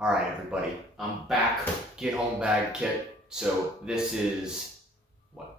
All right, everybody, I'm back. Get home bag kit. So this is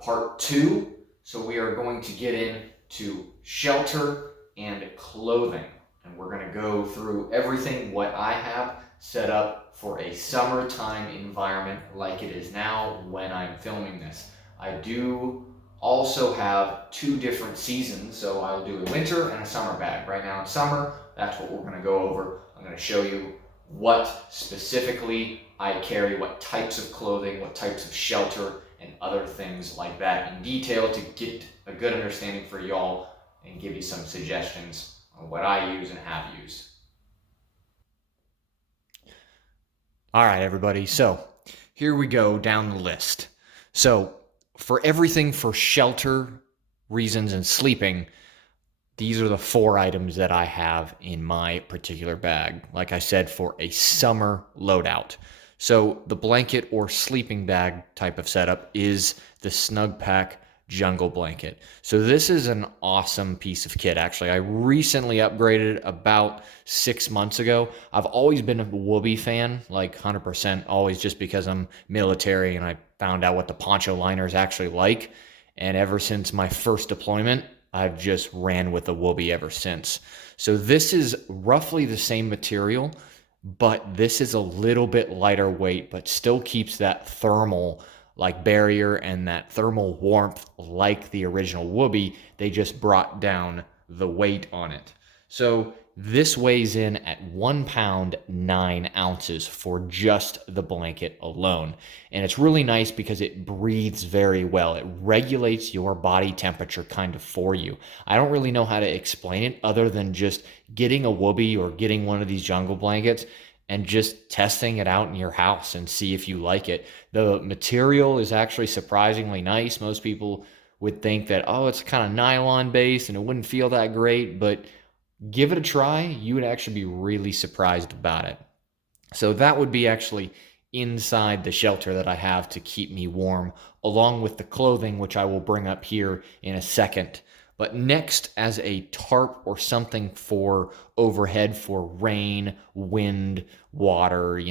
part two. So we are going to get into shelter and clothing, and we're going to go through everything what I have set up for a summertime environment like it is now when I'm filming this. I do also have two different seasons, so I'll do a winter and a summer bag. Right now in summer, that's what we're going to go over. I'm going to show you what specifically I carry, what types of clothing, what types of shelter, and other things like that in detail to get a good understanding for y'all and give you some suggestions on what I use and have used. All right, everybody. So here we go down the list. So for everything for shelter reasons and sleeping, these are the four items that I have in my particular bag. Like I said, for a summer loadout. So the blanket or sleeping bag type of setup is the Snug Pack Jungle Blanket. So this is an awesome piece of kit. Actually, I recently upgraded about 6 months ago. I've always been a Whoopee fan, like 100%, always just because I'm military and I found out what the poncho liner is actually like. And ever since my first deployment, I've just ran with the Whoopee ever since. So this is roughly the same material, but this is a little bit lighter weight, but still keeps that thermal like barrier and that thermal warmth like the original Whoopee. They just brought down the weight on it. So this weighs in at 1 pound 9 ounces for just the blanket alone. And it's really nice because it breathes very well. It regulates your body temperature kind of for you. I don't really know how to explain it other than just getting a Whoopee or getting one of these jungle blankets and just testing it out in your house and see if you like it. The material is actually surprisingly nice. Most people would think that, oh, it's kind of nylon based and it wouldn't feel that great, but give it a try. You would actually be really surprised about it. So that would be actually inside the shelter that I have to keep me warm, along with the clothing, which I will bring up here in a second. But next, as a tarp or something for overhead for rain, wind, water,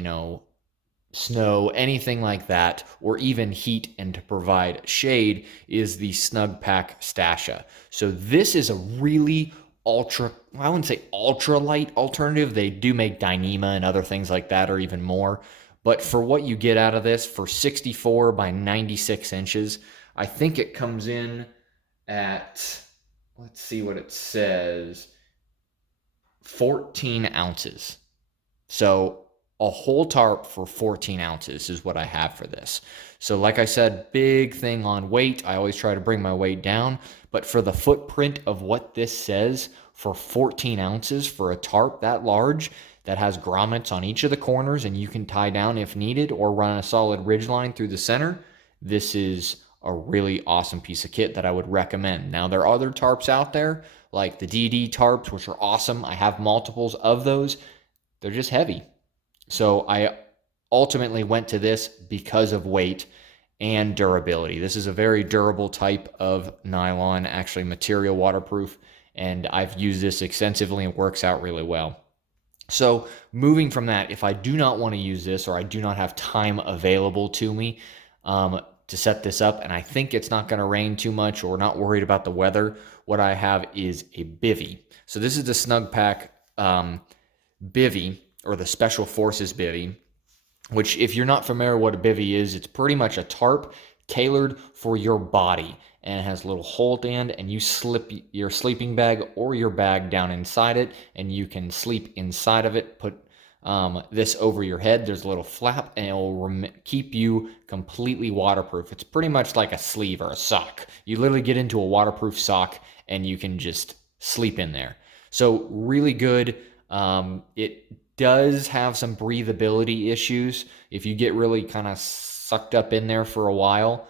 snow, anything like that, or even heat and to provide shade, is the Snug Pack Stasha. So this is a really I wouldn't say ultra light alternative. They do make Dyneema and other things like that, or even more. But for what you get out of this, for 64 by 96 inches, I think it comes in at, let's see what it says, 14 ounces. So a whole tarp for 14 ounces is what I have for this. So like I said, big thing on weight. I always try to bring my weight down. But for the footprint of what this says, for 14 ounces for a tarp that large, that has grommets on each of the corners and you can tie down if needed or run a solid ridge line through the center, this is a really awesome piece of kit that I would recommend. Now, there are other tarps out there, like the DD tarps, which are awesome. I have multiples of those. They're just heavy. So I ultimately went to this because of weight and durability. This is a very durable type of nylon, actually material waterproof, and I've used this extensively and it works out really well. So moving from that, if I do not want to use this or I do not have time available to me to set this up, and I think it's not going to rain too much or not worried about the weather, what I have is a bivy. So this is the Snug Pack bivy, or the Special Forces bivy, which if you're not familiar what a bivy is, it's pretty much a tarp tailored for your body. And it has a little hole at the end, and you slip your sleeping bag or your bag down inside it, and you can sleep inside of it. Put this over your head. There's a little flap, and it will keep you completely waterproof. It's pretty much like a sleeve or a sock. You literally get into a waterproof sock, and you can just sleep in there. So really good. It does have some breathability issues. If you get really kind of sucked up in there for a while,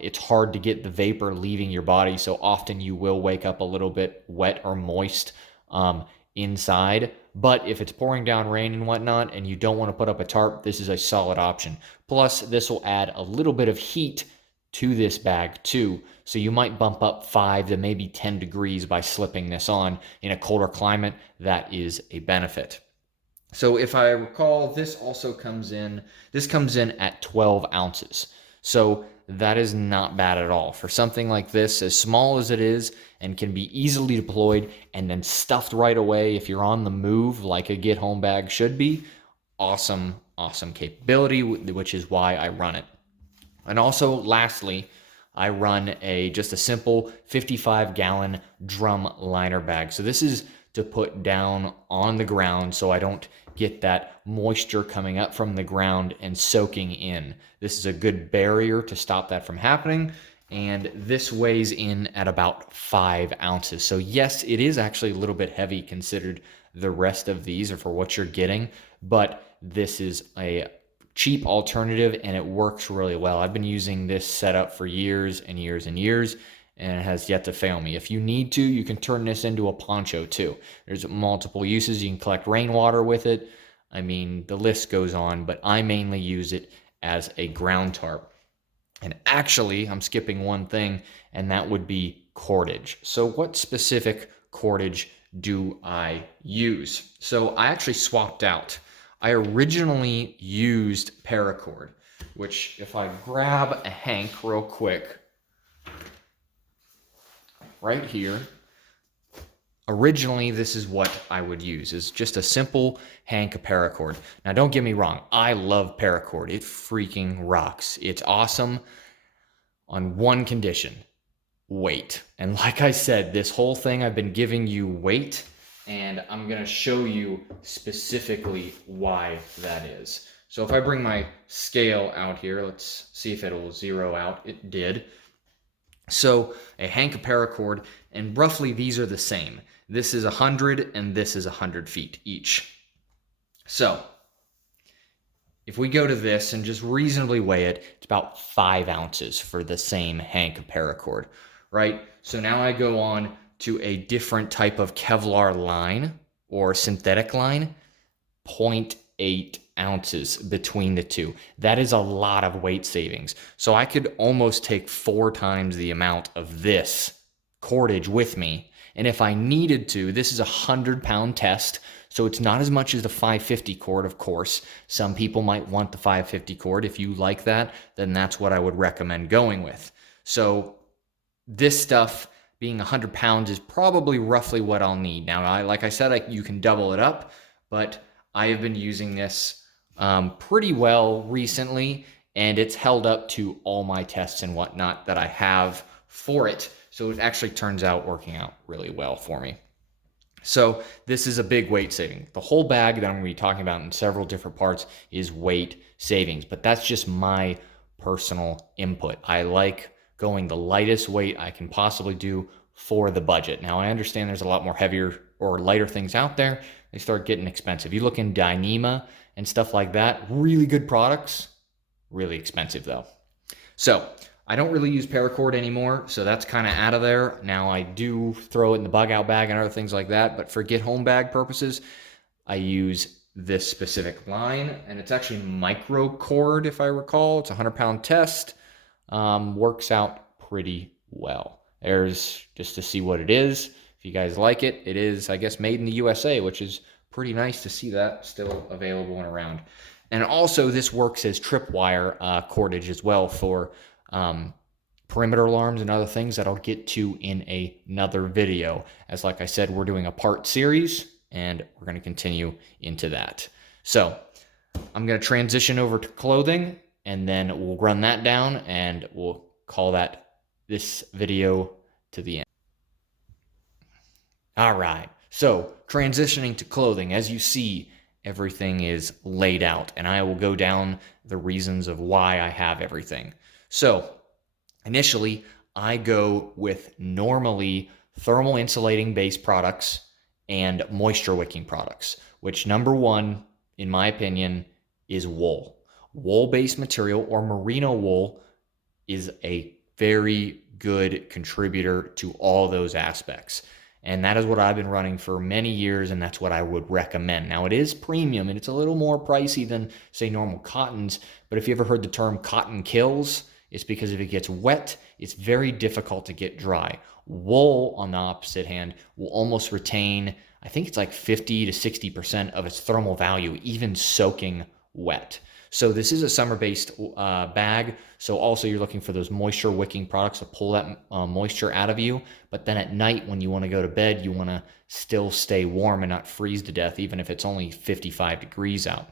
it's hard to get the vapor leaving your body. So often you will wake up a little bit wet or moist inside. But if it's pouring down rain and whatnot, and you don't want to put up a tarp, this is a solid option. Plus, this will add a little bit of heat to this bag too. So you might bump up 5 to maybe 10 degrees by slipping this on in a colder climate. That is a benefit. So if I recall, this comes in at 12 ounces. So that is not bad at all. For something like this, as small as it is and can be easily deployed and then stuffed right away if you're on the move like a get home bag should be, awesome, awesome capability, which is why I run it. And also, lastly, I run just a simple 55-gallon drum liner bag. So this is to put down on the ground so I don't get that moisture coming up from the ground and soaking in. This is a good barrier to stop that from happening. And this weighs in at about 5 ounces. So yes, it is actually a little bit heavy considered the rest of these or for what you're getting, but this is a cheap alternative and it works really well. I've been using this setup for years and years and years, and it has yet to fail me. If you need to, you can turn this into a poncho too. There's multiple uses. You can collect rainwater with it. I mean, the list goes on, but I mainly use it as a ground tarp. And actually, I'm skipping one thing, and that would be cordage. So what specific cordage do I use? So I actually swapped out. I originally used paracord, which if I grab a hank real quick, right here, originally this is what I would use, is just a simple hank of paracord. Now don't get me wrong, I love paracord. It freaking rocks. It's awesome on one condition: weight. And like I said, this whole thing I've been giving you weight, and I'm going to show you specifically why that is. So if I bring my scale out here, let's see if it'll zero out. It did. So a hank of paracord, and roughly these are the same. This is 100 and this is 100 feet each. So if we go to this and just reasonably weigh it, it's about 5 ounces for the same hank of paracord, right? So now I go on to a different type of Kevlar line or synthetic line, 0.8 ounces between the two. That is a lot of weight savings. So I could almost take 4 times the amount of this cordage with me. And if I needed to, this is a 100-pound test, so it's not as much as the 550 cord, of course. Some people might want the 550 cord. If you like that, then that's what I would recommend going with. So this stuff being 100 pounds is probably roughly what I'll need. Now, like I said, you can double it up, but I have been using this pretty well recently, and it's held up to all my tests and whatnot that I have for it. So it actually turns out working out really well for me. So this is a big weight saving. The whole bag that I'm going to be talking about in several different parts is weight savings, but that's just my personal input. I like going the lightest weight I can possibly do for the budget. Now, I understand there's a lot more heavier or lighter things out there. They start getting expensive. You look in Dyneema and stuff like that, really good products, really expensive though. So I don't really use paracord anymore, so that's kind of out of there. Now I do throw it in the bug out bag and other things like that, but for get home bag purposes, I use this specific line, and it's actually micro cord, if I recall. It's a 100-pound test. Works out pretty well. There's just to see what it is. If you guys like it, it is, I guess, made in the USA, which is pretty nice to see that still available and around. And also this works as tripwire cordage as well for perimeter alarms and other things that I'll get to in another video. As like I said, we're doing a part series and we're going to continue into that. So I'm going to transition over to clothing, and then we'll run that down and we'll call that this video to the end. All right. So transitioning to clothing, as you see, everything is laid out, and I will go down the reasons of why I have everything. So initially, I go with normally thermal insulating based products and moisture wicking products, which number one, in my opinion, is wool. Wool-based material or merino wool is a very good contributor to all those aspects. And that is what I've been running for many years, and that's what I would recommend. Now, it is premium, and it's a little more pricey than, say, normal cottons, but if you ever heard the term cotton kills, it's because if it gets wet, it's very difficult to get dry. Wool, on the opposite hand, will almost retain, I think it's like 50 to 60% of its thermal value, even soaking wet. So this is a summer-based bag. So also you're looking for those moisture wicking products to pull that moisture out of you. But then at night when you want to go to bed, you want to still stay warm and not freeze to death, even if it's only 55 degrees out.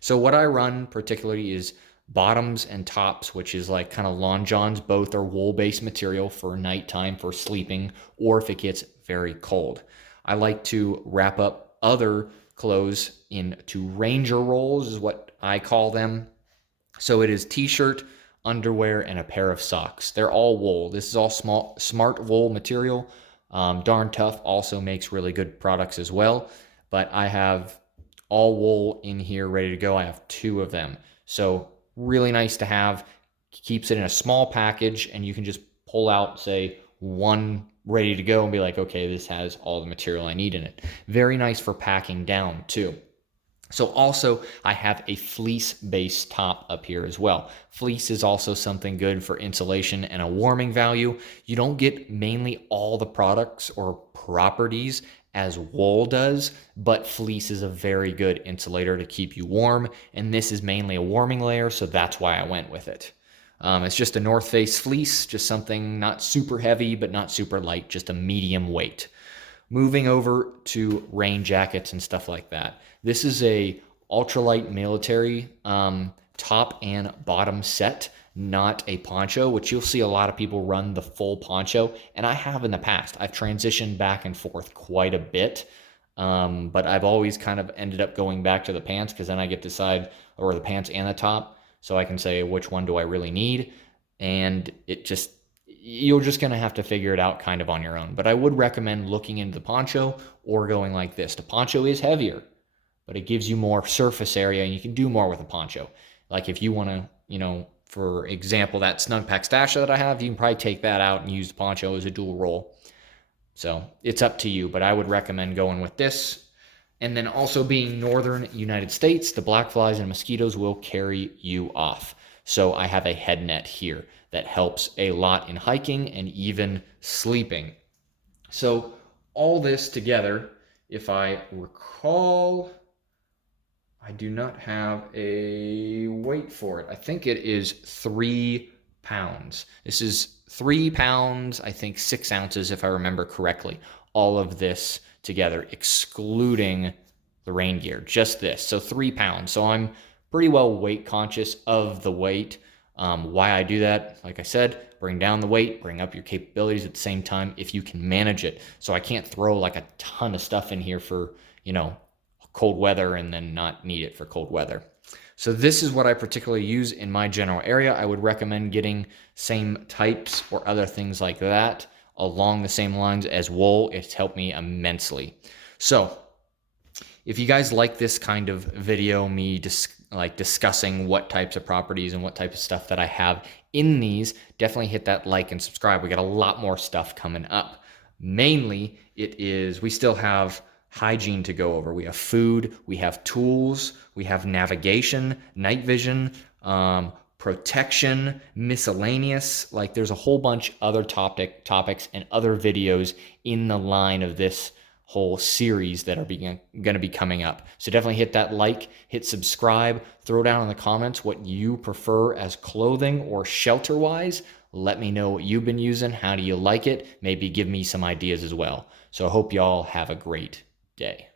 So what I run particularly is bottoms and tops, which is like kind of lawn johns. Both are wool-based material for nighttime, for sleeping, or if it gets very cold. I like to wrap up other clothes into ranger rolls, is what I call them. So it is t-shirt, underwear, and a pair of socks. They're all wool. This is all smart wool material. Darn Tough also makes really good products as well. But I have all wool in here ready to go. I have 2 of them. So really nice to have. Keeps it in a small package, and you can just pull out, say, one ready to go and be like, okay, this has all the material I need in it. Very nice for packing down too. So also I have a fleece-based top up here as well. Fleece is also something good for insulation and a warming value. You don't get mainly all the products or properties as wool does, but fleece is a very good insulator to keep you warm, and this is mainly a warming layer, so that's why I went with it. It's just a North Face fleece, just something not super heavy, but not super light, just a medium weight. Moving over to rain jackets and stuff like that. This is a ultralight military top and bottom set, not a poncho, which you'll see a lot of people run the full poncho, and I have in the past. I've transitioned back and forth quite a bit, but I've always kind of ended up going back to the pants because then I get to decide, or the pants and the top, so I can say which one do I really need, and you're just going to have to figure it out kind of on your own. But I would recommend looking into the poncho or going like this. The poncho is heavier, but it gives you more surface area and you can do more with a poncho. Like if you want to, for example, that Snug Pack Stasher that I have, you can probably take that out and use the poncho as a dual roll. So it's up to you, but I would recommend going with this. And then also being northern United States, the black flies and mosquitoes will carry you off. So I have a head net here that helps a lot in hiking and even sleeping. So all this together, if I recall, I do not have a weight for it. I think it is 3 pounds. This is 3 pounds, I think 6 ounces if I remember correctly. All of this together, excluding the rain gear, just this. So 3 pounds. So I'm pretty well weight conscious of the weight. Why I do that, like I said, bring down the weight, bring up your capabilities at the same time if you can manage it. So I can't throw like a ton of stuff in here for, cold weather and then not need it for cold weather. So this is what I particularly use in my general area. I would recommend getting same types or other things like that along the same lines as wool. It's helped me immensely. So if you guys like this kind of video, me discussing what types of properties and what type of stuff that I have in these, definitely hit that like and subscribe. We got a lot more stuff coming up. Mainly, we still have hygiene to go over. We have food, we have tools, we have navigation, night vision, protection, miscellaneous. Like there's a whole bunch other topics and other videos in the line of this whole series that are going to be coming up. So definitely hit that like, hit subscribe, throw down in the comments what you prefer as clothing or shelter wise. Let me know what you've been using. How do you like it? Maybe give me some ideas as well. So I hope y'all have a great day.